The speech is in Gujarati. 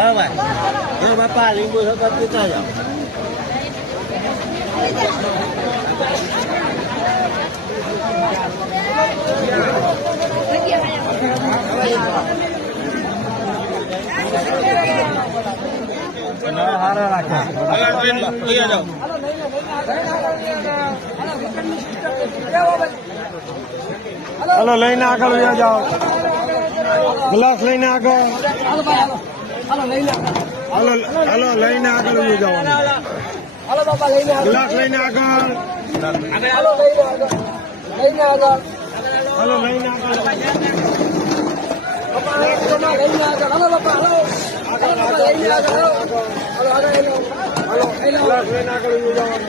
હા ભાઈ બાપા લીંબુ શરબત પીતા જાઓ. હારા રાખ્યા. હલો લઈને આગળ વયા જાઓ. ગ્લાસ લઈને આગળ. હલો લઈને આગળ વયા જાઓ. ગ્લાસ લઈને આગળ. હલો લઈને આગળ. ગ્લાસ લઈને આગળ વયા જાઓ.